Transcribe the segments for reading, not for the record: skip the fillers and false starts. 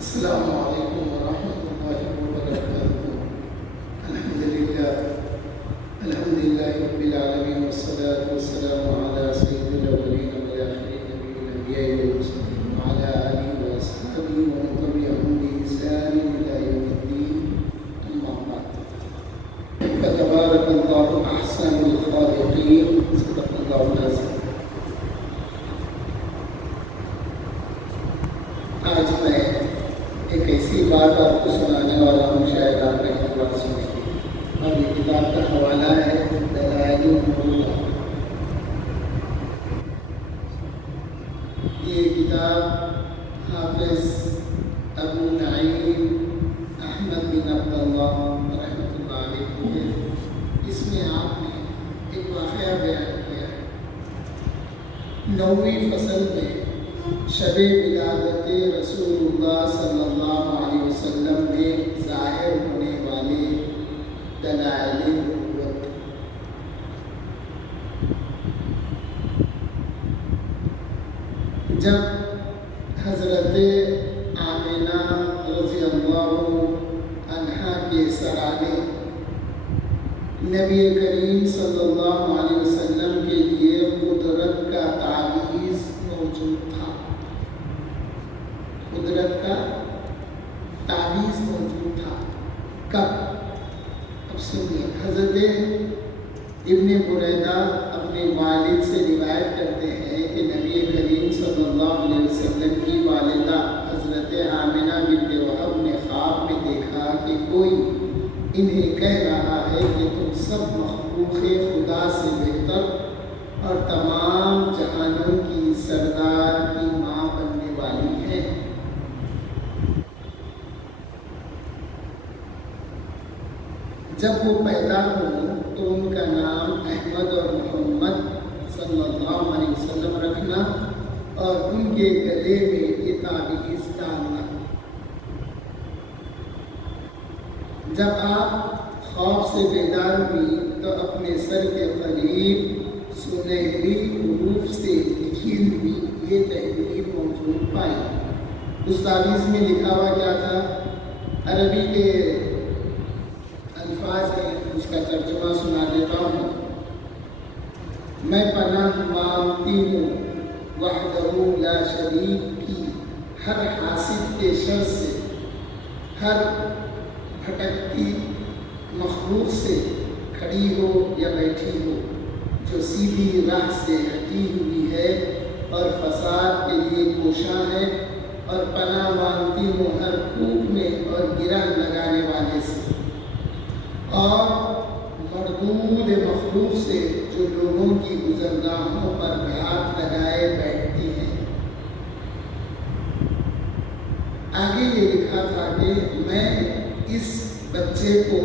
السلام علیکم ورحمۃ اللہ وبرکاتہ۔ الحمدللہ رب العالمین والصلاة والسلام علی سید الاولین والآخرین نبی الانبیاء والمرسلین وعلی آلہ واصحابہ ومن تبعہم بإحسان الی یوم الدین، اما بعد، فتبارک اللہ احسن الخالقین، صدق اللہ العظیم۔ آج میں ایک ایسی بات آپ کو سنانے والا ہوں، شاید آپ نے ایک بار سنی تھی، اور یہ کتاب کا حوالہ ہے دلائل النبوہ۔ یہ کتاب حافظ ابو نعیم احمد بن عبداللہ رحمۃ اللہ علیہ کی ہے۔ اس میں آپ نے ایک واقعہ بیان کیا ہے۔ 9ویں فصل میں شب ولادت رسول اللہ صلی اللہ علیہ وسلم میں ظاہر ہونے والے دلائل نبوت۔ جب حضرت آمنہ رضی اللہ عنہا کے سرانے نبی کریم صلی اللہ علیہ وسلم کے لیے قدرت کا تعویذ موجود تھا۔ قدرت کا تعویذ موجود تھا۔ کب؟ اب سنیے، حضرت ابن بریدہ اپنے والد سے روایت کرتے ہیں کہ نبی کریم صلی اللہ علیہ وسلم کی والدہ حضرت آمنہ بنت وہب نے خواب میں دیکھا کہ کوئی انہیں کہہ رہا ہے کہ تم سب مخلوق خدا سے بہتر اور تمام جہانوں کی سردار کی ماں بننے والی ہیں۔ جب وہ پیدا ہوں تو ان کا نام احمد اور محمد صلی اللہ علیہ وسلم رکھنا اور ان کے گلے میں یہ تعویذ ڈالنا۔ جب آپ خواب سے بیدار ہوئی تو اپنے سر کے قریب سنہری حروف سے لکھی ہوئی یہ تحریر موجود پائی۔ اس تعویذ میں لکھا ہوا کیا تھا؟ عربی کے الفاظ ہیں، اس کا ترجمہ سنا دیتا ہوں۔ میں پناہ مانگتی ہوں وحدہ لا شریک کی ہر حاسد کے شر سے، ہر بھٹکتی مخلوق سے، کھڑی ہو یا بیٹھی ہو، جو سیدھی راہ سے ہٹی ہوئی ہے اور فساد کے لیے کوشاں ہے، اور پناہ مانگتی ہوں ہر کوپ میں اور گرہ لگانے والے سے، اور مردود مخلوق سے جو لوگوں کی گزرگاہوں پر گھات لگائے بیٹھتی ہیں۔ آگے یہ لکھا تھا کہ میں اس بچے کو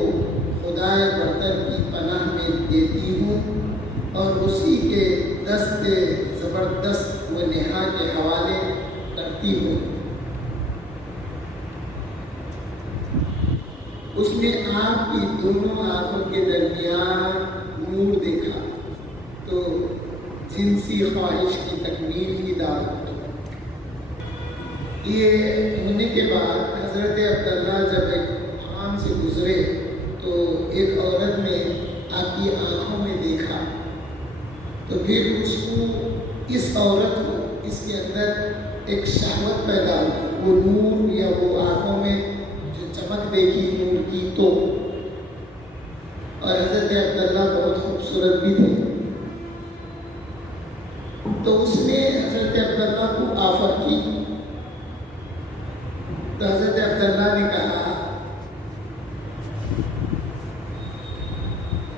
خدائے برتر کی پناہ میں دیتی ہوں اور اسی کے دست زبردست و نہا کے حوالے کرتی ہوں۔ اس نے آپ کی دونوں آنکھوں کے درمیان نور دیکھا تو جنسی خواہش کی تکمیل کی دعوت۔ یہ ہونے کے بعد حضرت عبداللہ جب ایک عام سے گزرے تو ایک عورت نے آپ کی آنکھوں میں دیکھا، تو پھر اس کو، اس عورت کو، اس کے اندر ایک شہوت پیدا ہوئی، وہ نور یا وہ آنکھوں میں جو چمک دیکھی نور کی تو، اور حضرت عبداللہ بہت خوبصورت بھی تھے، تو اس نے حضرت عبداللہ کو آفر کی۔ تو حضرت عبداللہ نے کہا،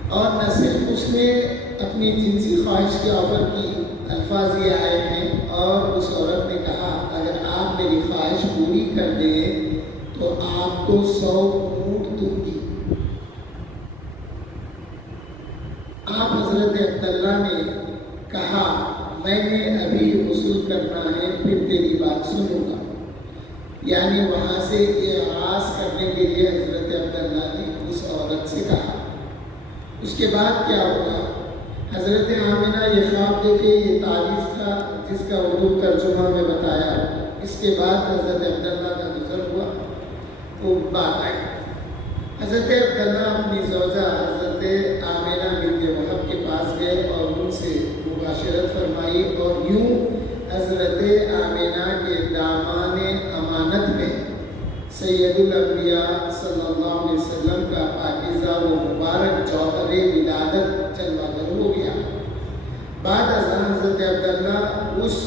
اور نہ صرف اس نے اپنی جنسی خواہش کی آفر کی، الفاظ یہ آئے ہیں، اور اس عورت نے کہا اگر آپ میری خواہش پوری کر دیں تو آپ کو 100 اونٹ دوں گی۔ آپ حضرت عبداللہ نے کہا میں نے ابھی غسل کرنا ہے، پھر تیری بات سنوں گا۔ یعنی وہاں سے اعراض کرنے کے لیے حضرت عبداللہ نے اس عورت سے کہا۔ اس کے بعد کیا ہوا؟ حضرت آمنہ یہ خواب دیکھے، یہ تعویذ تھا جس کا اردو ترجمہ میں بتایا، اس کے بعد حضرت عبداللہ کا گزر ہوا، وہ بات آئی۔ حضرت عبداللہ اپنی زوجہ حضرت آمنہ بنت وہب کے پاس گئے اور ان سے مباشرت فرمائی، اور یوں حضرت آمنہ کے دامان امانت میں سید الانبیاء صلی اللہ علیہ وسلم کا پاکیزہ و مبارک جوہر ولادت جلوہ گر ہو گیا۔ بعد ازاں حضرت عبداللہ اس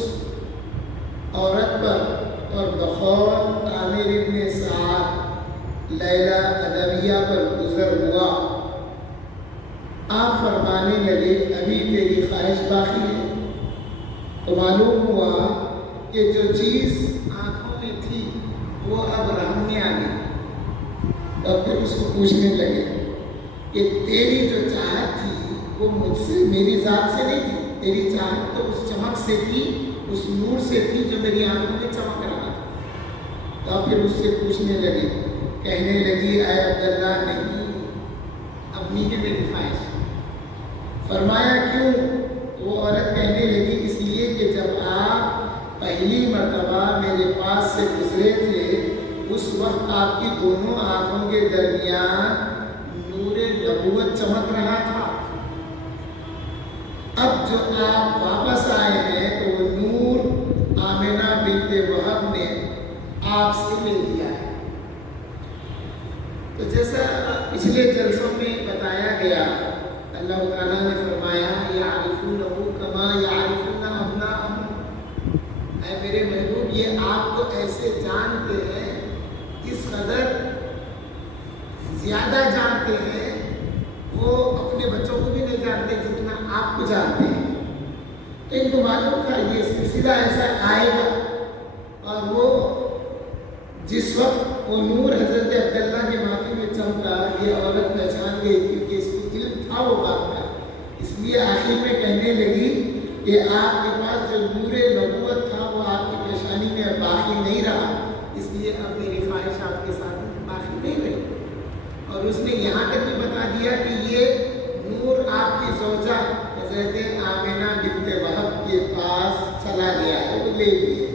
عورت پر اور بقول عامر ابن سعد لیلہ ادویہ پر گزر ہوا، آپ فرمانے لگے ابھی تیری خواہش باقی ہے۔ تو معلوم ہوا کہ جو چیز آنکھوں میں تھی وہ اب رحم میں آ گئی، اور پھر اس کو پوچھنے لگے کہ تیری جو چاہت تھی وہ مجھ سے، میری ذات سے نہیں تھی، تیری چاہت تو اس چمک سے تھی، اس نور سے تھی جو میری آنکھوں میں چمک رہا تھا۔ تو پھر اس سے پوچھنے لگے، کہنے لگی اے عبداللہ نہیں، اب نہیں ہے میری خواہش۔ فرمایا کیوں؟ وہ عورت کہنے لگی اس لیے کہ جب آپ پہلی مرتبہ میرے پاس سے گزرے تھے اس وقت آپ کی دونوں آنکھوں کے درمیان نور نبوت چمک رہا تھا۔ اب جو آپ واپس آئے ہیں تو وہ نور آمنہ بنت وہب نے آپ سے لے لیا ہے۔ تو جیسا پچھلے جلسوں میں بتایا گیا، اللہ تعالیٰ نے فرمایا یعرفونہ کما یعرفون ابناءہم، اے میرے محبوب یہ آپ کو ایسے جانتے ہیں، اس قدر زیادہ جانتے ہیں، وہ اپنے بچوں کو بھی نہیں جانتے جتنا آپ کو جانتے ہیں۔ تو ان کو معلوم تھا یہ سلسلہ ایسا آئے گا، اور وہ جس وقت وہ نور حضرت عبداللہ کے ماتھے میں چمکا، یہ عورت پہچان گئی تھی کہ اس کو علم تھا وہ بات کا، اس لیے آخر میں کہنے لگی کہ آپ کے پاس جو نور نبوت تھا وہ آپ کی پیشانی میں باقی نہیں رہا، اس لیے اب میری خواہش آپ کے ساتھ باقی نہیں رہی۔ اور اس نے یہاں تک بھی بتا دیا کہ یہ نور آپ کی زوجہ حضرت آمنہ بنت وہب کے پاس چلا گیا ہے، وہ لے لیے۔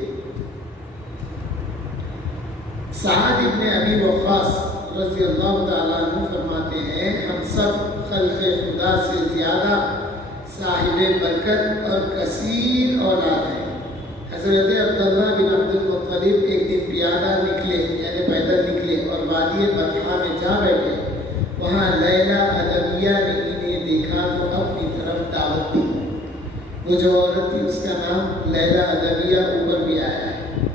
سعد ابن ابی وقاص رضی اللہ تعالیٰ عنہ فرماتے ہیں ہم سب خلق خدا سے زیادہ صاحب برکت اور کثیر اولاد ہیں۔ حضرت عبداللہ بن عبد المطلب ایک دن پیادہ نکلے، یعنی پیدل نکلے اور وادی بطحہ میں جا بیٹھے، وہاں لیلہ ادویہ نے انہیں دیکھا تو اپنی طرف دعوت دی۔ وہ جو عورت تھی اس کا نام لیلہ ادویہ اوپر بھی آیا ہے۔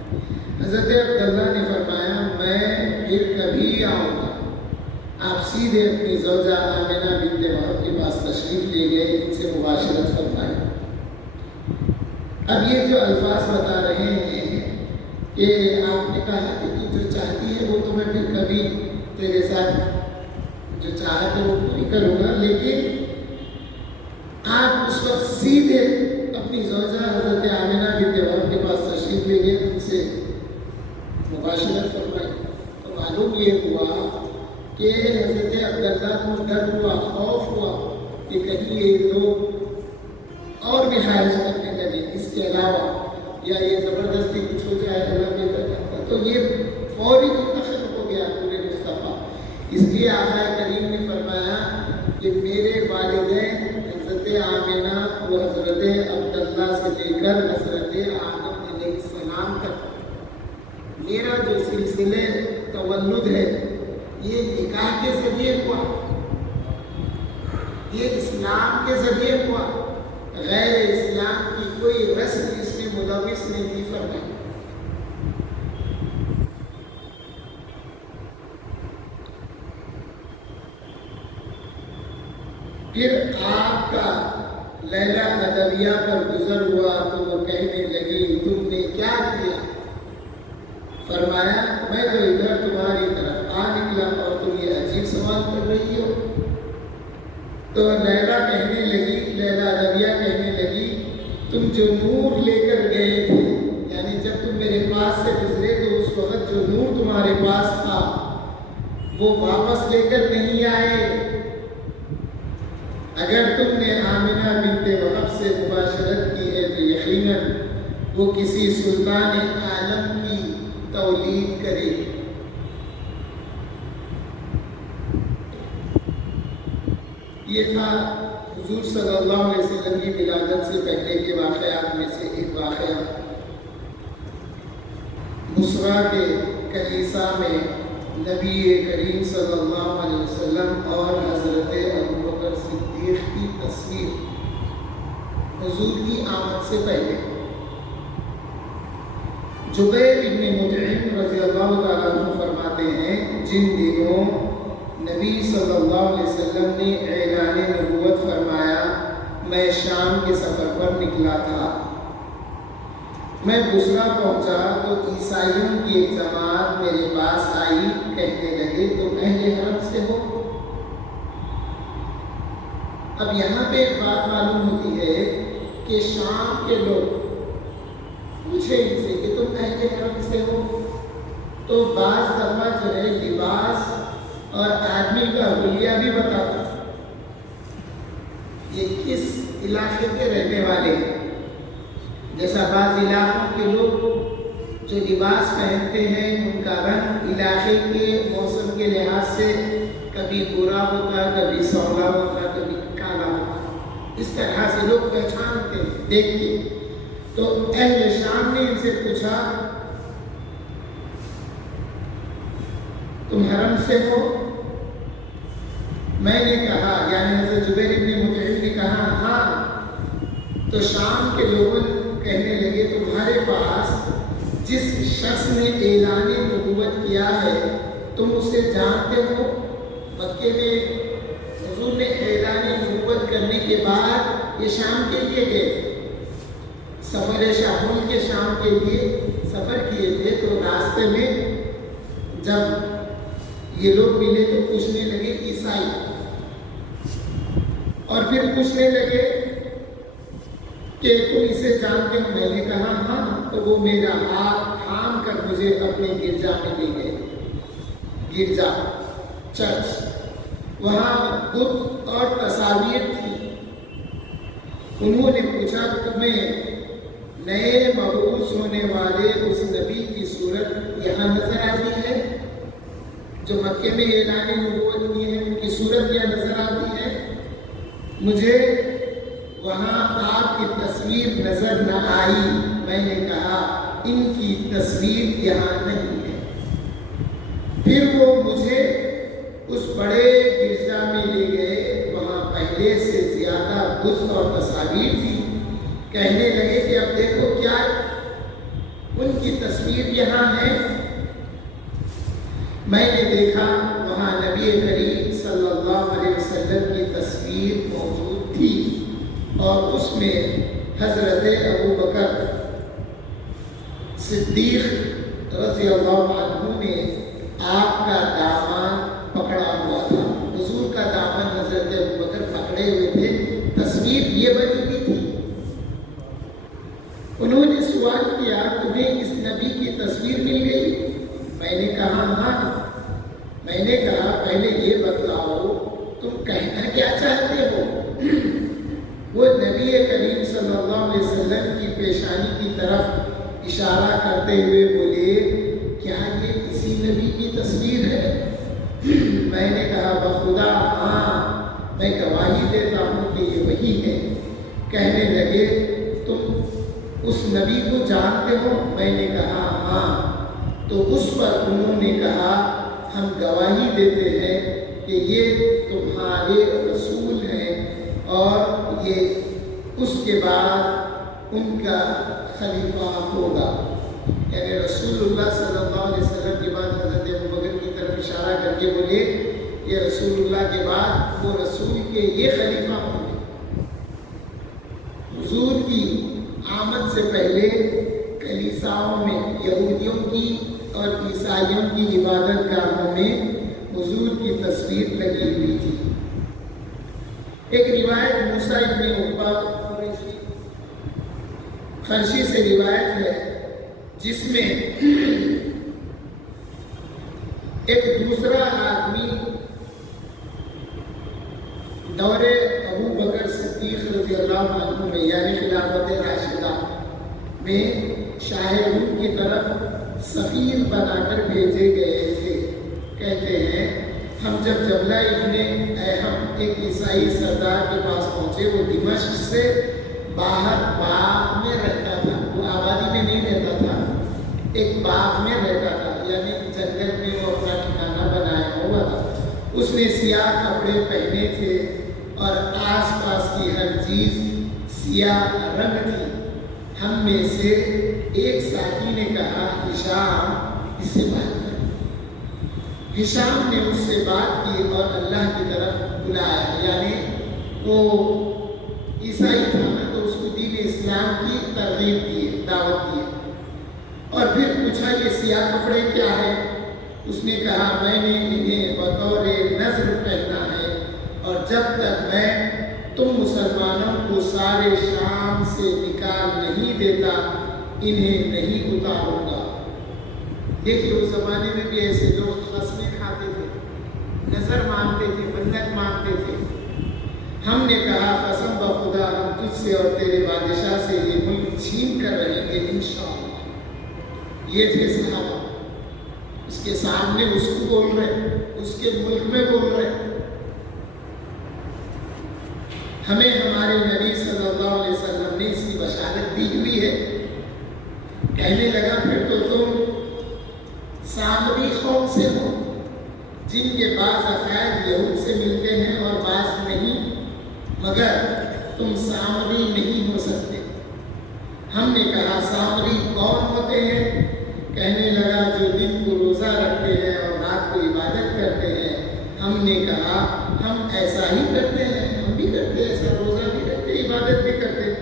حضرت عبداللہ نے فرمایا میں پھر کبھی آؤں گا۔ آپ سیدھے اپنی زوجہ آمنہ بنت وہب کے پاس تشریف لے گئے، ان سے مباشرت فرمائی۔ اب یہ جو الفاظ بتا رہے ہیں کہ آپ نے کہا کہ تو جو چاہتی ہے وہ تو میں پھر کبھی تیرے ساتھ جو چاہت ہے وہ پوری کروں گا، لیکن آپ اس وقت سیدھے اپنی زوجہ حضرت آمنہ بنت وہب کے پاس تشریف لے گئے، ان سے مباشرت فرمائی۔ تو معلوم یہ ہوا کہ حضرت عبداللہ کو ڈر ہوا، خوف ہوا کہ کہیں یہ لوگ اور بھی خواہش کرنے لگے اس کے علاوہ، یا یہ زبردستی کچھ ہو جائے، اللہ بہتر جانتا۔ تو یہ فوری منتخب ہو گیا پورے مصطفیٰ۔ اس لیے آقا کریم نے فرمایا کہ میرے والدین حضرت آمنہ و حضرت عبداللہ سے لے کر حضرت آدم علیہ السلام تک میرا جو سلسلے تولد ہے یہ نکاح کے ذریعے ہوا، یہ اسلام کے ذریعے ہوا، غیر اسلام کی کوئی رسم اس میں ملوث نہیں تھی۔ فرمایا پھر آپ کا لیلہ ادویہ پر گزر ہوا تو وہ کہنے لگی تم نے کیا کیا؟ فرمایا میں تو ادھر تمہاری طرف آ نکلا اور تم یہ عجیب سوال کر رہی ہو۔ تو لیلہ کہنے لگی، لیلہ ادویہ کہنے لگی تم جو نور لے کر گئے تھے، یعنی جب تم میرے پاس سے گزرے تو اس وقت جو نور تمہارے پاس تھا وہ واپس لے کر نہیں آئے۔ اگر تم نے آمنہ بنت وہب سے مباشرت کی ہے تو یقیناً وہ کسی سلطان عالم کی تولید کرے۔ یہ تھا حضور صلی اللہ علیہ وسلم کی ولادت سے پہلے کے واقعات میں سے ایک واقعہ۔ بصرہ کے کلیسا میں نبی کریم صلی اللہ علیہ وسلم اور حضرت ابوبکر صدیق کی تصویر حضور کی آمد سے پہلے۔ جبیر بن مطعم رضی اللہ تعالیٰ عنہ فرماتے ہیں جن دنوں نبی صلی اللہ علیہ وسلم نے اعلان نبوت فرمایا میں شام کے سفر پر نکلا تھا۔ میں بصرہ پہنچا تو عیسائیوں کی ایک جماعت میرے پاس آئی، کہنے لگے تم اہل حرم سے ہو؟ اب یہاں پہ ایک بات معلوم ہوتی ہے کہ شام کے لوگ پوچھے ان سے کہ تم اہل حرم سے ہو، تو بعض دفعہ جو ہے لباس اور آدمی کا حلیہ بھی بتاتا یہ کس علاقے کے رہنے والے ہیں۔ جیسا بعض علاقوں کے لوگ جو لباس پہنتے ہیں ان کا رنگ علاقے کے موسم کے لحاظ سے کبھی برا ہوتا، کبھی سولا ہوتا، کبھی کالا ہوتا، اس طرح سے لوگ پہچانتے ہیں دیکھ کے۔ تو اہل شام نے ان سے پوچھا تم حرم سے ہو؟ میں نے کہا، یعنی حضرت جبیر بن مطعم نے کہا ہاں۔ تو شام کے لوگ کہنے لگے تمہارے پاس جس شخص نے اعلان نبوت کیا ہے تم اسے جانتے ہو؟ مکے میں حضور نے اعلان نبوت کرنے کے بعد یہ شام کے لیے گئے تھے، سفر شاہون کے شام کے لیے سفر کیے تھے۔ تو راستے میں جب یہ لوگ ملے تو پوچھنے لگے عیسائی، اور پھر پوچھنے لگے کہ تم اسے جانتے ہو؟ میں نے کہا ہاں۔ تو وہ میرا ہاتھ تھام کر مجھے اپنے گرجا میں لے گئے، گرجا چرچ، وہاں بت اور تصاویر تھی۔ انہوں نے پوچھا تمہیں نئے مبعوث ہونے والے اس نبی کی صورت یہاں نظر آتی ہے؟ جو مکے میں اعلان نبوت کی ہے ان کی صورت یہاں نظر آتی ہے؟ مجھے وہاں آپ کی تصویر نظر نہ آئی۔ میں نے کہا ان کی تصویر یہاں نہیں ہے۔ پھر وہ مجھے اس بڑے گرجا میں لے گئے، وہاں پہلے سے زیادہ بت اور تصاویر تھی۔ کہنے لگے کہ اب دیکھو کیا ان کی تصویر یہاں ہے؟ میں نے دیکھا وہاں نبی کریم صلی اللہ علیہ وسلم کی تصویر موجود تھی، اور اس میں حضرت ابوبکر صدیق رضی اللہ عنہ نے آپ کا دامن پکڑا ہوا تھا۔ حضور کا دامن حضرت ابوبکر پکڑے ہوئے تھے، تصویر یہ بنی ہوئی تھی۔ انہوں نے سوال کیا تمہیں اس نبی کی تصویر مل گئی؟ میں نے کہا ہاں۔ میں نے کہا پہلے یہ بتلاؤ تم کہنا کیا چاہتے ہو؟ وہ نبی کریم صلی اللہ علیہ وسلم کی پیشانی کی طرف اشارہ کرتے ہوئے بولے کیا یہ کسی نبی کی تصویر ہے؟ میں نے کہا بخدا ہاں، میں گواہی دیتا ہوں کہ یہ وہی ہے۔ کہنے لگے تم اس نبی کو جانتے ہو؟ میں نے کہا ہاں۔ تو اس پر انہوں نے کہا ہم گواہی دیتے ہیں کہ یہ تمہارے رسول ہیں، اور یہ اس کے بعد ان کا خلیفہ ہوگا۔ یعنی رسول اللہ صلی اللہ علیہ وسلم کے بعد حضرت ابوبکر کی طرف اشارہ کر کے بولے یہ رسول اللہ کے بعد وہ رسول کے یہ خلیفہ ہوں گے۔ حضور کی آمد سے پہلے کلیساؤں میں یہودیوں کی اور عیسائیوں کی عبادت گاہوں میں حضور کی تصویر لگی ہوئی تھی۔ ایک روایت موسیٰ ابن عقبہ خرشی سے روایت ہے جس میں ایک دوسرا آدمی دور ابو بکر صدیق رضی اللہ عنہ میں یعنی خلافت راشدہ میں شاہ روم کی طرف سفیر بنا کر بھیجے گئے تھے۔ کہتے ہیں ہم جب جبلہ ابن احم ایک عیسائی سردار کے پاس پہنچے، وہ دمشق سے باہر باغ میں رہتا تھا، وہ آبادی میں نہیں رہتا تھا، ایک باغ میں رہتا تھا، یعنی جنگل میں وہ اپنا ٹھکانہ بنایا ہوا تھا۔ اس نے سیاہ کپڑے پہنے تھے اور آس پاس کی ہر چیز سیاہ رنگ تھی۔ ہم میں سے ایک ساتھی نے کہا ہشام اس سے بات کر۔ ہشام نے اس سے بات کی اور اللہ کی طرف بلایا، یعنی وہ عیسائی تھا نا، تو اس کو دین اسلام کی ترغیب دی، دعوت دی، اور پھر پوچھا یہ سیاہ کپڑے کیا ہے؟ اس نے کہا میں نے انہیں بطور نذر پہنا ہے، اور جب تک میں تم مسلمانوں کو سارے شام سے نکال نہیں دیتا انہیں نہیں اتاروں گا۔ دیکھیے اس زمانے میں بھی ایسے لوگ قسمیں کھاتے تھے، نظر مانتے تھے، منت مانتے تھے۔ ہم نے کہا قسم بخدا ہم تجھ سے اور تیرے بادشاہ سے یہ ملک چھین کر رہیں گے انشاءاللہ۔ یہ تھے صحابہ، اس کے سامنے اس کو بول رہے، اس کے ملک میں بول رہے۔ ہمیں ہمارے نبی صلی اللہ علیہ وسلم نے اس کی بشارت دی ہوئی ہے۔ کہنے لگا پھر تو تم سامری قوم سے ہو، جن کے بعض عقائد یہود سے ملتے ہیں اور بعض نہیں، مگر تم سامری نہیں ہو سکتے۔ ہم نے کہا سامری کون ہوتے ہیں؟ کہنے لگا جو دن کو روزہ رکھتے ہیں اور رات کو عبادت کرتے ہیں۔ ہم نے کہا ہم ایسا ہی کرتے ہیں، ہم بھی کرتے ہیں ایسا، روزہ بھی رکھتے، عبادت بھی کرتے۔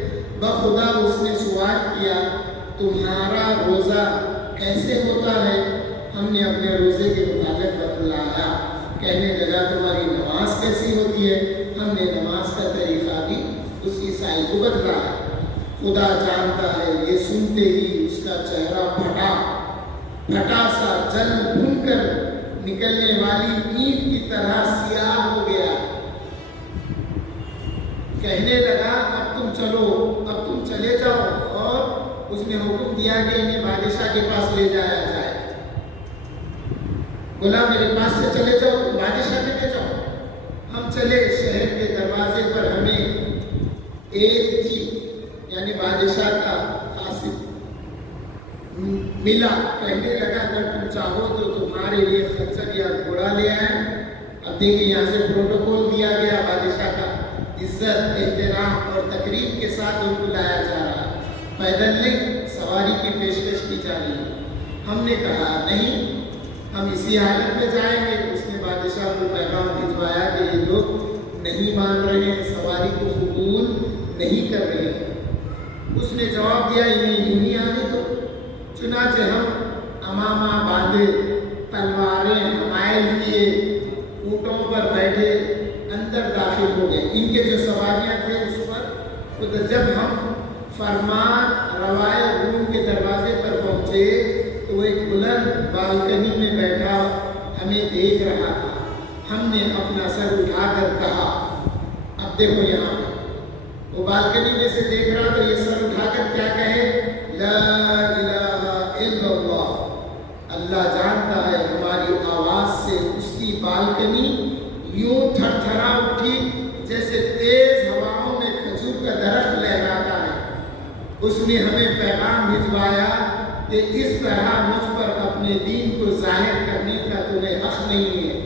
بخدا اس نے سوال کیا تمہارا روزہ کیسے ہوتا ہے؟ ہم نے اپنے روزے کے مطابق بتلایا۔ کہنے لگا تمہاری نماز کیسی ہوتی ہے؟ ہم نے نماز کا طریقہ بھی اس عیسائی کو بتلایا۔ خدا جانتا ہے یہ سنتے ہی اس کا چہرہ پھٹا سا جل بھن کر نکلنے والی اینٹ کی طرح سیاہ ہو گیا۔ کہنے لگا اب تم چلو، اب تم چلے جاؤ، اور اس نے حکم دیا کہ انہیں بادشاہ کے پاس لے جایا جائے۔ بولا میرے پاس سے چلے جاؤ، تم بادشاہ کے لے جاؤ۔ ہم چلے، شہر کے دروازے پر ہمیں ایک چیف یعنی بادشاہ کا قاصد ملا۔ کہنے لگا اگر تم چاہو تو تمہارے لیے خچر یا گھوڑا لے آئے۔ اب دیکھیے یہاں سے پروٹوکول دیا گیا بادشاہ کا، عزت احترام اور تقریب کے ساتھ ان کو لایا جا رہا ہے، پیدل نہیں، سواری کی پیشکش کی جا رہی ہے۔ ہم نے کہا نہیں، ہم اسی حالت میں جائیں گے۔ اس نے بادشاہ کو پیغام بھجوایا کہ یہ لوگ نہیں مان رہے ہیں، سواری کو قبول نہیں کر رہے ہیں۔ اس نے جواب دیا انہیں یوں ہی آنے دو۔ چنانچہ ہم امامہ باندھے، تلواریں حمائل کیے، اونٹوں پر بیٹھے اندر داخل ہو گئے۔ ان کے جو سواریاں تھے اس پر، جب ہم فرمان روائے روم کے دروازے پر پہنچے تو وہ ایک بلند بالکنی میں بیٹھا ہمیں دیکھ رہا تھا۔ ہم نے اپنا سر اٹھا کر کہا، اب دیکھو یہاں پر وہ بالکنی میں سے دیکھ رہا تو یہ سر اٹھا کر کیا کہے؟ لا الہ الا اللہ۔ اللہ جانتا ہے ہماری آواز سے اس کی بالکنی یوں تھر تھرا اٹھی جیسے تیز ہواؤں میں کھجور کا درخت لہراتا ہے۔ اس نے ہمیں پیغام بھجوایا کہ اس طرح مجھ پر اپنے دین کو ظاہر کرنے کا تمہیں حق نہیں ہے،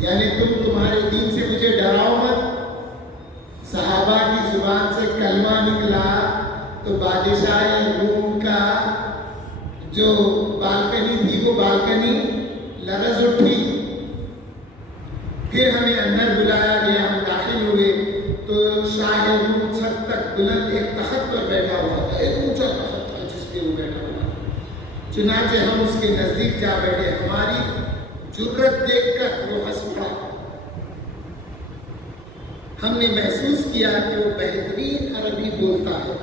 یعنی تمہارے دین سے مجھے ڈراؤ مت۔ صحابہ کی زبان سے کلمہ نکلا تو بادشاہ روم کا جو بالکنی تھی وہ بالکنی لرز اٹھی۔ پھر ہمیں اندر بلایا گیا، ہم داخل ہوئے تو شاہ روم چھت تک بلند ایک تخت پر بیٹھا ہوا تھا، ایک اونچا تخت تھا جس پہ وہ بیٹھا ہوا تھا۔ چنانچہ ہم اس کے نزدیک جا بیٹھے، ہماری جرت دیکھ کر وہ ہنس پڑا۔ ہم نے محسوس کیا کہ وہ بہترین عربی بولتا ہے،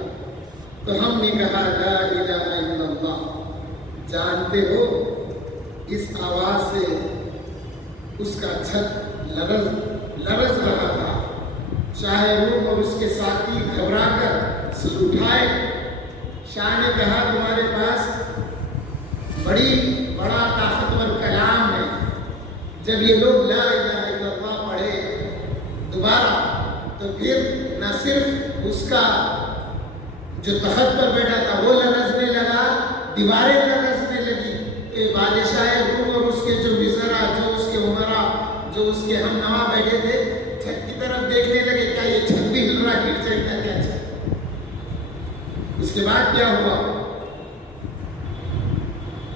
تو ہم نے کہا لا الہ الا اللہ۔ جانتے ہو اس آواز سے اس کا چھت لرز رہا تھا۔ شاہ روم اور اس کے ساتھی گھبرا کر سر اٹھائے۔ شاہ نے کہا تمہارے پاس بڑا طاقتور کلام ہے، جب یہ لوگ لا الہ الا اللہ پڑھے دوبارہ تو پھر نہ صرف اس کا جو تخت پر بیٹھا تھا وہ لرزنے لگا، دیواریں لرزنے لگی، بادشاہ روم اور اس کے جو وزراء، جو اس کے عمراء، جو اس کے ہم نوا بیٹھے تھے، چھت کی طرف دیکھنے لگے، کیا یہ چھت بھی ہل رہا، گر جائے گا کیا چھت؟ اس کے بعد کیا ہوا؟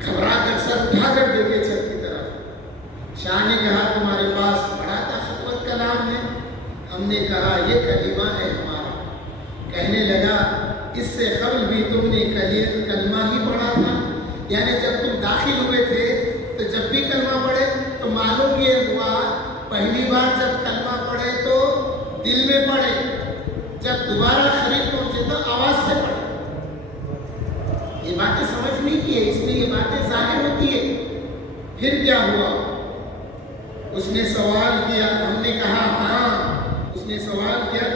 گھبرا کر سر اٹھا کر دیکھے چھت کی طرف۔ شاہ نے کہا تمہارے پاس بڑا طاقتور کلام ہے۔ ہم نے کہا یہ کلمہ ہے ہمارا۔ کہنے لگا اس سے قبل بھی تم نے کلمہ ہی پڑھا تھا، یعنی جب تم داخل ہوئے تھے تو جب بھی کلمہ پڑھے تو معلوم یہ ہوا پہلی بار جب کلمہ پڑھے تو دل میں پڑھے، جب دوبارہ قریب پہنچے تو آواز سے پڑھے۔ یہ باتیں سمجھنے کی ہے، اس میں یہ باتیں ظاہر ہوتی ہے۔ پھر کیا ہوا؟ اس نے سوال کیا، ہم نے کہا ہاں۔ اس نے سوال کیا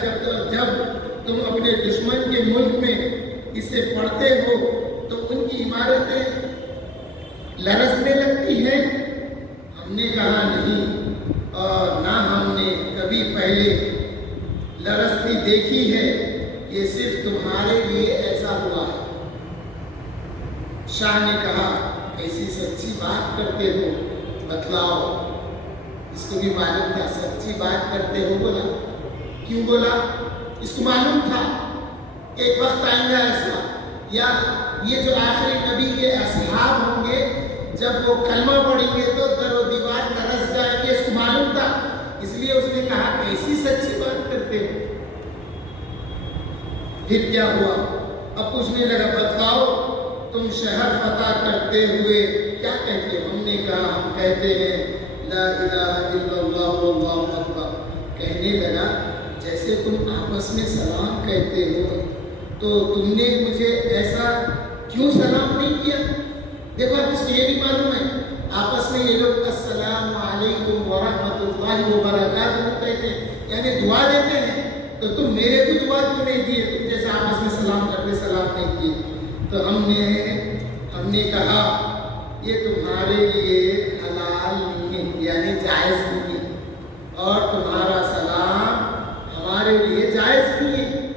جب تم اپنے دشمن کے ملک میں اسے پڑھتے ہو تو ان کی عمارتیں لرزنے لگتی ہیں؟ ہم نے کہا نہیں، اور نہ ہم نے کبھی پہلے لرزتی دیکھی ہے، یہ صرف تمہارے لیے ایسا ہوا ہے۔ شاہ نے کہا ایسی سچی بات کرتے ہو، بتلاؤ۔ اس کو بھی معلوم تھا سچی بات کرتے ہو، بولا کیوں بولا؟ اس کو معلوم تھا کہ ایک وقت آئیں گا ایسا، یا یہ جو آخری نبی کے اصحاب ہوں گے جب وہ کلمہ پڑھیں گے تو در و دیوار لرز جائیں گے، اس کو معلوم تھا۔ اس لیے اس نے کہا کیسی سچی بات کرتے ہو۔ پھر کیا ہوا؟ اب پوچھنے لگا بتلاؤ تم شہر فتح کرتے ہوئے کیا کہتے ہو؟ ہم نے کہا ہم کہتے ہیں لا الہ الا اللہ واللہ اکبر۔ کہنے لگا جیسے تم آپس میں سلام کہتے ہو تو تم نے مجھے ایسا کیوں سلام نہیں کیا؟ دیکھو اب اس کو یہ بھی معلوم ہے آپس میں یہ لوگ السلام علیکم ورحمۃ اللہ وبرکاتہ کہتے ہیں، یعنی دعا دیتے ہیں، تو تم میرے کو دعا کیوں نہیں دیے؟ تم جیسے آپس میں سلام کرتے سلام نہیں کیے۔ تو ہم نے کہا یہ تمہارے لیے حلال نہیں ہے، یعنی جائز نہیں ہے، اور تمہارا سلام ہمارے لیے جائز نہیں ہے۔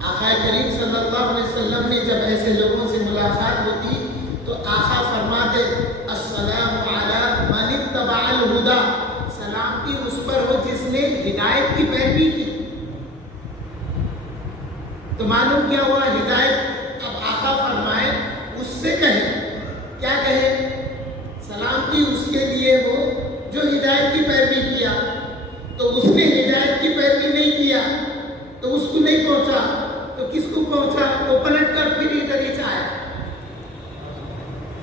آقا کریم صلی اللہ علیہ وسلم نے جب ایسے لوگوں سے ملاقات ہوتی تو آقا فرماتے السلام علی من اتبع الہدی، سلامتی اس پر ہو جس نے ہدایت کی پیروی کی۔ تو معلوم کیا ہوا؟ ہدایت اب آقا فرمائے اس سے کہے، کیا کہے؟ سلامتی اس کے لیے ہو جو ہدایت کی پیروی کیا۔ تو اس نے ہدایت کی پیروی نہیں کیا تو اس کو نہیں پہنچا، تو کس کو پہنچا؟ وہ پلٹ کر پھر ادھر ہی آیا۔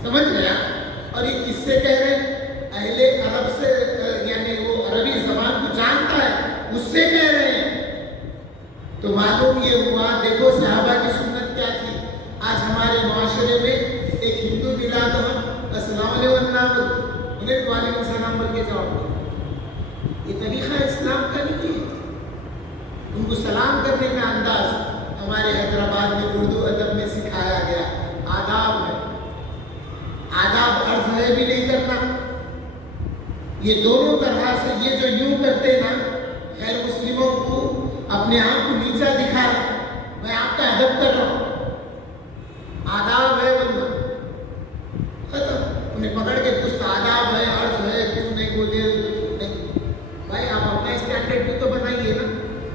سمجھ گیا؟ اور یہ کس سے کہہ رہے ہیں؟ اہل عرب سے، یعنی وہ عربی زبان کو جانتا ہے، اس سے کہہ رہے ہیں۔ تو معلوم یہ ہوا، دیکھو صحابہ کی سنت کیا تھی۔ آج ہمارے معاشرے میں ایک ہندو ملا تو ہم السلام علیکم انہیں وعلیکم السلام بول کے جواب دیں۔ یہ طریقہ اسلام کا نہیں ہے۔ ان کو سلام کرنے کا انداز ہمارے حیدرآباد میں اردو ادب میں سکھایا گیا، آداب ہے۔ آداب عرض ہے بھی نہیں کرنا، یہ دونوں طرح سے، یہ جو یوں کرتے نا غیر مسلموں کو اپنے آپ کو نیچا دکھا رہا، میں آپ کا ادب کر رہا ہوں، آداب ہے بولنا ختم۔ انہیں پکڑ کے پوچھتا آداب ہے عرض ہے کیوں نہیں بولے؟ بھائی آپ اپنا اسٹینڈرڈ بھی تو بنائیے نا،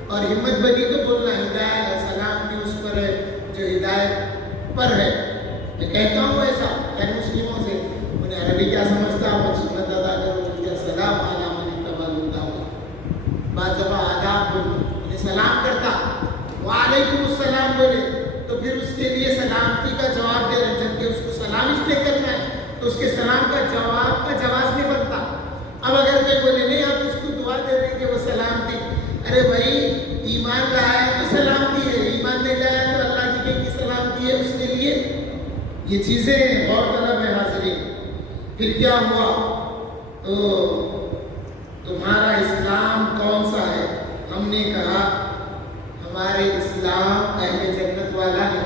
اور ہمت بنی تو بولنا ہدایت سلام بھی اس پر ہے جو ہدایت پر ہے۔ میں کہتا ہوں ایسا غیر مسلموں سے، انہیں عربی کیا سمجھتا، آپ سنت ادا کرو، سلام علی من اتبع الہدی، بعض دفعہ آداب بولو، انہیں سلام کرتا وعلیکم السلام بولے تو پھر اس کے لیے سلامتی کا جواب دے رہے، جبکہ اس کو سلام اس لیے کرنا ہے تو اس کے سلام کا جواز نہیں بنتا۔ اب اگر کوئی بولے نہیں آپ اس کو دعا دے رہے ہیں کہ وہ سلامتی، ارے بھائی ایمان لایا تو سلامتی ہے، ایمان نہیں لایا تو اللہ کی سلامتی ہے اس کے لیے۔ یہ چیزیں غور طلب ہے حاضرین۔ پھر کیا ہوا؟ تو تمہارا اسلام کون سا ہے؟ ہم نے کہا ہمارے اسلام اہل جنت والا ہے۔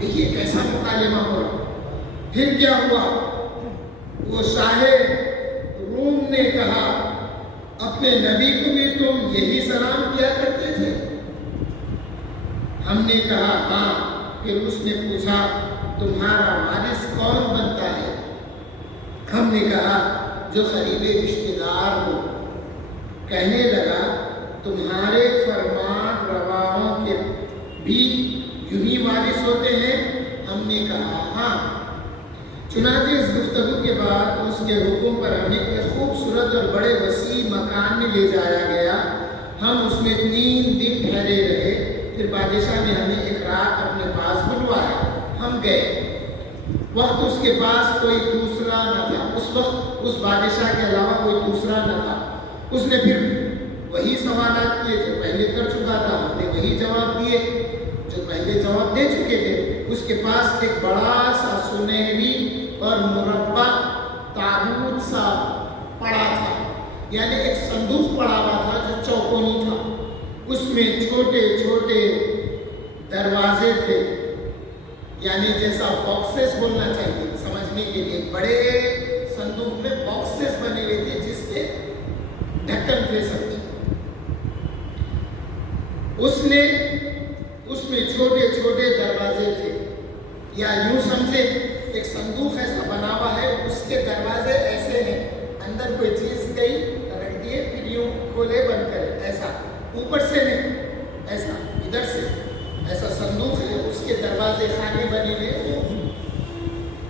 دیکھیے کیسا مکالمہ ہو رہا. پھر کیا ہوا؟ وہ شاہ روم نے کہا اپنے نبی کو بھی تم یہی سلام کیا کرتے تھے؟ ہم نے کہا ہاں. پھر اس نے پوچھا تمہارا وارث کون بنتا ہے؟ ہم نے کہا جو قریب رشتے دار ہو. کہنے لگا تمہارے فرمان رواؤں کے بھی یوں ہی وارث ہوتے ہیں؟ ہم نے کہا ہاں. چنانچہ اس گفتگو کے بعد اس کے حکم پر ہمیں ایک خوبصورت اور بڑے وسیع مکان میں لے جایا گیا. ہم اس میں 3 دن ٹھہرے رہے. پھر بادشاہ نے ہمیں ایک رات اپنے پاس بلوایا. ہم گئے. وقت اس کے پاس کوئی دوسرا نہ تھا. اس وقت اس بادشاہ کے علاوہ کوئی دوسرا نہ تھا. اس نے پھر وہی سوالات کیے جو پہلے کر چکا تھا. ہم نے وہی جواب دیے جو پہلے جواب دے چکے تھے. اس کے پاس ایک بڑا سا سنہری اور مربع تابوت سا پڑا تھا، یعنی ایک صندوق پڑا ہوا تھا جو چوکونی تھا. اس میں چھوٹے چھوٹے دروازے تھے، یعنی جیسا باکسز بولنا چاہیے سمجھنے کے لیے. بڑے صندوق میں باکسز بنے ہوئے تھے جس کے ڈھکن تھے سب. اس میں چھوٹے چھوٹے دروازے تھے، یا یوں سمجھے ایک صندوق ایسا بنا ہوا ہے، اس کے دروازے ایسے ہیں. اندر کوئی چیز گئی رکھ دیے پھر یوں کھولے بند کرے، ایسا اوپر سے نہیں، ایسا ادھر سے ایسا صندوق ہے. اس کے دروازے خانے بنے ہوئے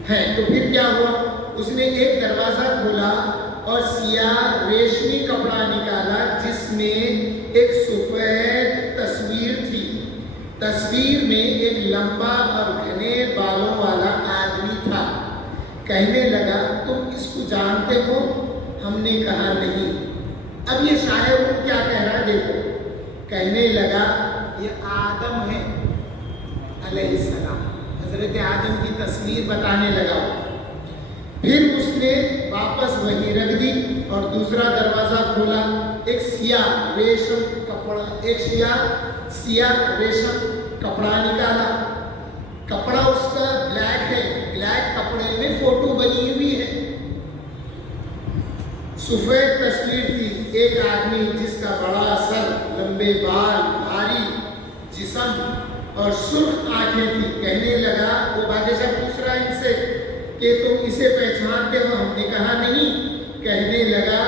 ہیں. تو پھر کیا ہوا؟ اس نے ایک دروازہ کھولا اور سیاہ ریشمی کپڑا نکالا جس میں ایک سفید تصویر تھی. تصویر میں ایک لمبا اور گھنے بالوں والا آدمی تھا. کہنے لگا تم اس کو جانتے ہو؟ ہم نے کہا نہیں. اب یہ شاعر کیا کہہ رہا ہے دیکھو. کہنے لگا یہ آدم ہے علیہ السلام. حضرت آدم کی تصویر بتانے لگا. پھر اس نے واپس وہیں رکھ دی اور دوسرا دروازہ کھولا. ایک سیاہ ریشم کپڑا نکالا. کپڑا اس کا بلیک ہے. بلیک کپڑے میں فوٹو بنی ہوئی ہے. سفید تصویر تھی. ایک آدمی جس کا بڑا سر، لمبے بال، بھاری جسم اور سرخ آنکھیں تھی. کہنے لگا، وہ بادشاہ پوچھ رہا ان سے کہ تم اسے پہچانتے ہو؟ ہم نے کہا نہیں. کہنے لگا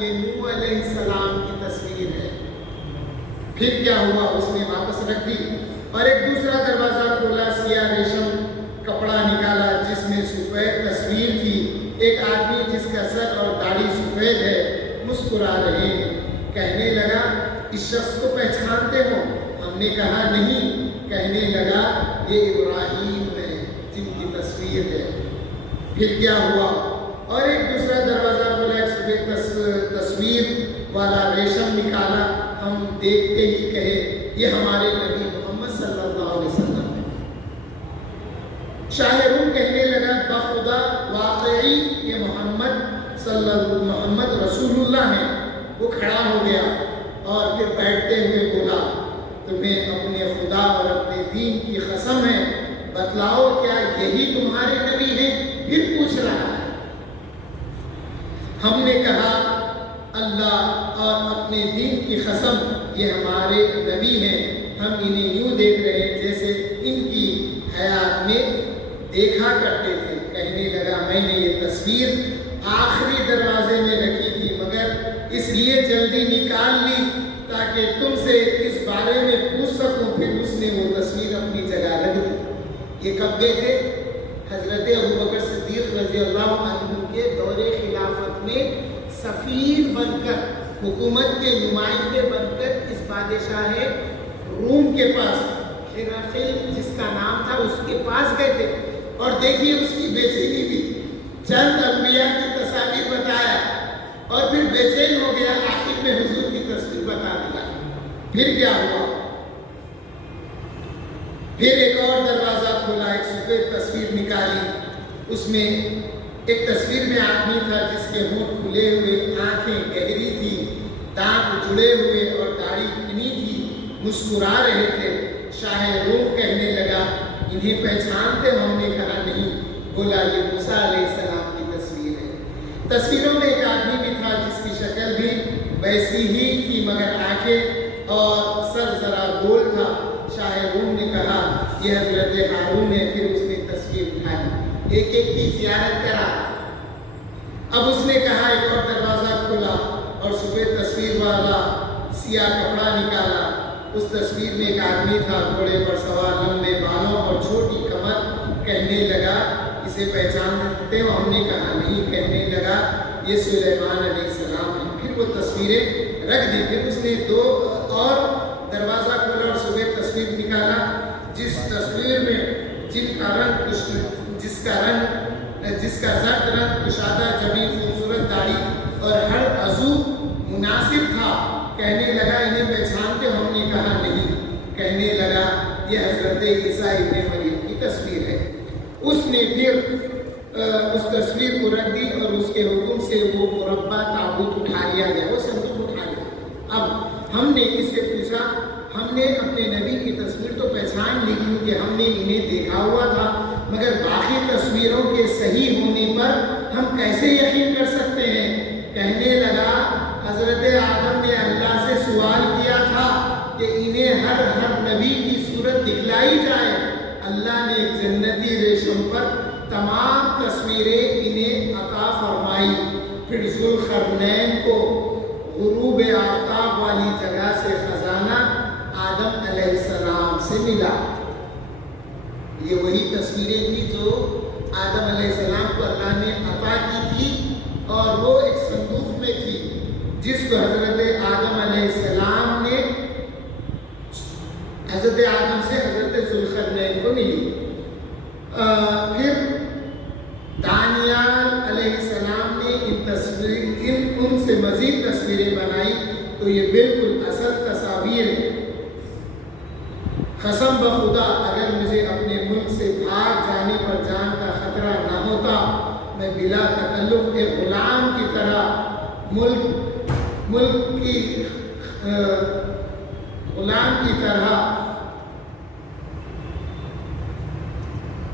یہ نوح علیہ السلام کی تصویر ہے. پھر کیا ہوا؟ اس نے واپس رکھ دی اور ایک دوسرا دروازہ کھولا. سیاہ ریشم کپڑا نکالا جس میں سفید تصویر تھی. ایک آدمی جس کا سر اور داڑھی سفید ہے مسکرا رہے ہیں. کہنے لگا اس شخص کو پہچانتے ہو؟ ہم نے کہا نہیں. کہنے لگا یہ ابراہیم ہے جن کی تصویر ہے. پھر کیا ہوا؟ اور ایک دوسرا دروازہ کھولا. ایک سفید تصویر والا ریشم نکالا. ہم دیکھتے ہی کہے یہ ہمارے نبی محمد صلی اللہ علیہ وسلم ہے. شاہ روم کہنے لگا بخدا واقعی یہ محمد رسول اللہ ہے. وہ کھڑا ہو گیا اور پھر بیٹھتے ہوئے بولا تمہیں اپنے خدا اور اپنے دین کی قسم ہے، بتلاؤ کیا یہی تمہارے نبی ہیں؟ پھر پوچھ رہا ہے. ہم نے کہا اللہ اور اپنے دین کی قسم یہ ہمارے نبی ہیں. ہم انہیں یوں دیکھ رہے ہیں جیسے ان کی حیات میں دیکھا کرتے تھے. کہنے لگا میں نے یہ تصویر آخری دروازے میں رکھی تھی مگر اس لیے جلدی نکال لی تاکہ تم سے اس بارے میں پوچھ سکوں. پھر اس نے وہ تصویر اپنی جگہ رکھ دی. یہ کب گئے تھے؟ حضرت ابوبکر صدیق رضی اللہ عنہ کے دور خلافت میں سفیر بن کر، حکومت کے نمائندے بن کر اس بادشاہ روم کے پاس، ہرقل جس کا نام تھا، اس کے پاس گئے تھے. اور دیکھیے اس کی بے چینی بھی. چند انبیاء کی تصاویر بتایا اور پھر بے چین ہو گیا. آخر میں حضور کی تصویر بتا دیا. پھر کیا ہوا؟ پھر ایک اور دروازہ کھولا. ایک سفید تصویر نکالی. اس میں ایک تصویر میں آدمی تھا جس کے ہونٹ کھلے ہوئے، آنکھیں گہری تھی، دانت جڑے ہوئے اور داڑھی گھنی تھی. مسکرا رہے تھے. شاہ روم کہنے لگا انہیں پہچانتے ہو؟ ہم نے کہا نہیں۔ بولا یہ موسیٰ علیہ السلام کی تصویر ہے۔ تصویروں میں ایک آدمی بھی تھا جس کی شکل بھی ویسی ہی تھی مگر آنکھیں اور سر ذرا گول تھا۔ شاہ روم نے کہا یہ حضرت ہارون ہے۔ پھر اس نے تصویر اٹھائی، ایک ایک کی زیارت کرا۔ اب اس نے کہا، ایک اور دروازہ کھولا اور سفید تصویر والا سیاہ کپڑا نکالا۔ اس تصویر میں ایک آدمی تھا، گھوڑے پر سوار، لمبے بالوں اور چھوٹی کمر۔ کہنے لگا اسے پہچانتے ہو؟ ہم نے کہا نہیں۔ کہنے لگا یہ سلیمان علیہ السلام ہے۔ پھر وہ تصویریں رکھ دی۔ پھر اس نے دو اور دروازہ کھولا اور سفید تصویر نکالا، جس تصویر میں جس کا زرد رنگ، کشادہ جبین، خوبصورت داڑھی اور ہر عضو مناسب تھا۔ کہنے لگا انہیں پہچانتے ہو؟ ہم نے کہا نہیں۔ کہنے لگا یہ حضرت عیسیٰ ابن مریم کی تصویر ہے۔ اس نے پھر اس تصویر کو رکھ دی اور اس کے حکم سے وہ مربع تابوت اٹھا لیا گیا، وہ صندوق اٹھا لیا۔ اب ہم نے اس سے پوچھا، ہم نے اپنے نبی کی تصویر تو پہچان لی کیونکہ ہم نے انہیں دیکھا ہوا تھا، مگر باقی تصویروں کے صحیح ہونے پر ہم کیسے یقین کر سکتے ہیں؟ کہنے لگا حضرت آدم نے اللہ سے سوال کیا تھا کہ انہیں ہر نبی کی صورت دکھلائی جائے۔ اللہ نے ایک جنتی ریشم پر تمام تصویریں انہیں عطا فرمائی۔ پھر ذوالقرنین کو غروب آفتاب والی جگہ سے خزانہ آدم علیہ السلام سے ملا۔ یہ وہی تصویریں تھی جو آدم علیہ السلام کو اللہ نے عطا کی تھی، اور وہ ایک صندوق میں تھی جس کو حضرت آدم علیہ السلام نے حضرت آدم سے حضرت ذوالقرنین کو ملی۔ پھر دانیال علیہ السلام نے ان سے مزید تصویریں بنائی، تو یہ بالکل اصل تصاویر ہیں۔ قسم بخدا اگر مجھے اپنے ملک سے بھاگ جانے پر جان کا خطرہ نہ ہوتا، میں بلا تکلف ایک غلام کی طرح ملک کی غلام کی طرح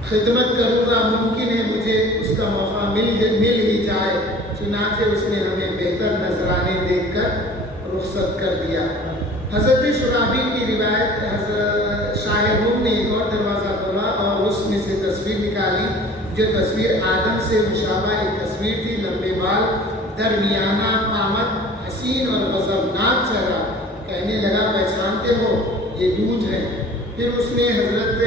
خدمت کروں گا۔ ممکن ہے مجھے اس کا موقع مل ہی جائے۔ چنانچہ اس نے ہمیں بہتر نذرانے دیکھ کر رخصت کر دیا۔ حضرت شرابیل کی روایت، حضرت شاہ روم نے ایک اور دروازہ کھولا اور اس میں سے تصویر نکالی، جو تصویر آدم سے مشابہ ایک تصویر تھی۔ لمبے بال، درمیانہ قامت، حسین اور غضبناک چہرہ۔ کہنے لگا پہچانتے ہو؟ یہ دودھ ہے۔ پھر اس نے حضرت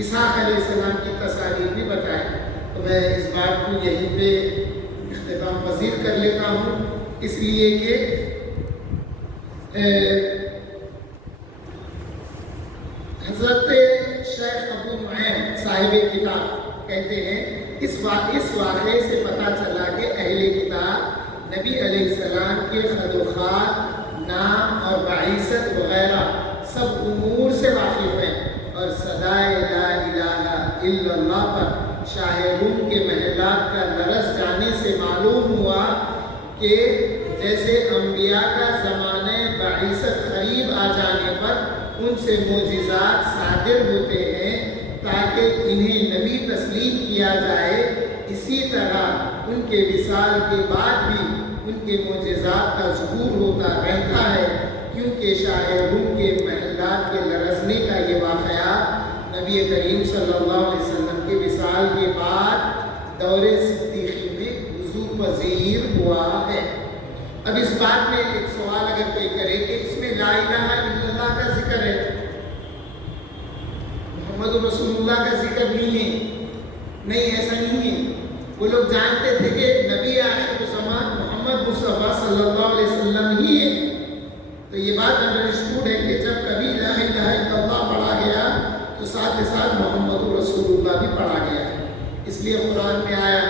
اسحاق علیہ السلام کی تصاویر بھی بتائی۔ تو میں اس بات کو یہیں پہ اختتام پذیر کر لیتا ہوں، اس لیے کہ حضرت شیخ ابو نعیم صاحب کتاب کہتے ہیں اس واقعے سے پتہ چلا کہ اہل کتاب نبی علیہ السلام کے خد و خال، نام اور بعیثت وغیرہ سب امور سے واقف ہیں، اور صدائے لا الہ الا اللہ پر شاہ روم کے محلات کا لرز جانے سے معلوم ہوا کہ جیسے انبیاء کا زمانہ بعیثت قریب آ جانے پر ان سے معجزات صادر ہوتے ہیں تاکہ انہیں نبی تسلیم کیا جائے، اسی طرح ان کے وصال کے بعد بھی ان کے معجزات کا ظہور ہوتا رہتا ہے، کیونکہ شاہ روم کے محلات کے لرزنے کا یہ واقعہ نبی کریم صلی اللہ علیہ وسلم کے وصال کے بعد دور صدیقی میں حضور پذیر ہوا ہے۔ اب اس بات میں ایک سوال اگر کوئی کرے کہ اس میں لا الہ الا اللہ کا ذکر ہے، محمد رسول اللہ کا ذکر نہیں ہے، نہیں ایسا نہیں ہے۔ وہ لوگ جانتے تھے کہ نبی آخر زمان محمد مصطفیٰ صلی اللہ علیہ وسلم ہی ہے، تو یہ بات انڈرسٹوڈ ہے کہ جب کبھی لا الہ الا اللہ پڑھا گیا تو ساتھ ہی ساتھ محمد رسول اللہ بھی پڑھا گیا ہے۔ اس لیے قرآن میں آیا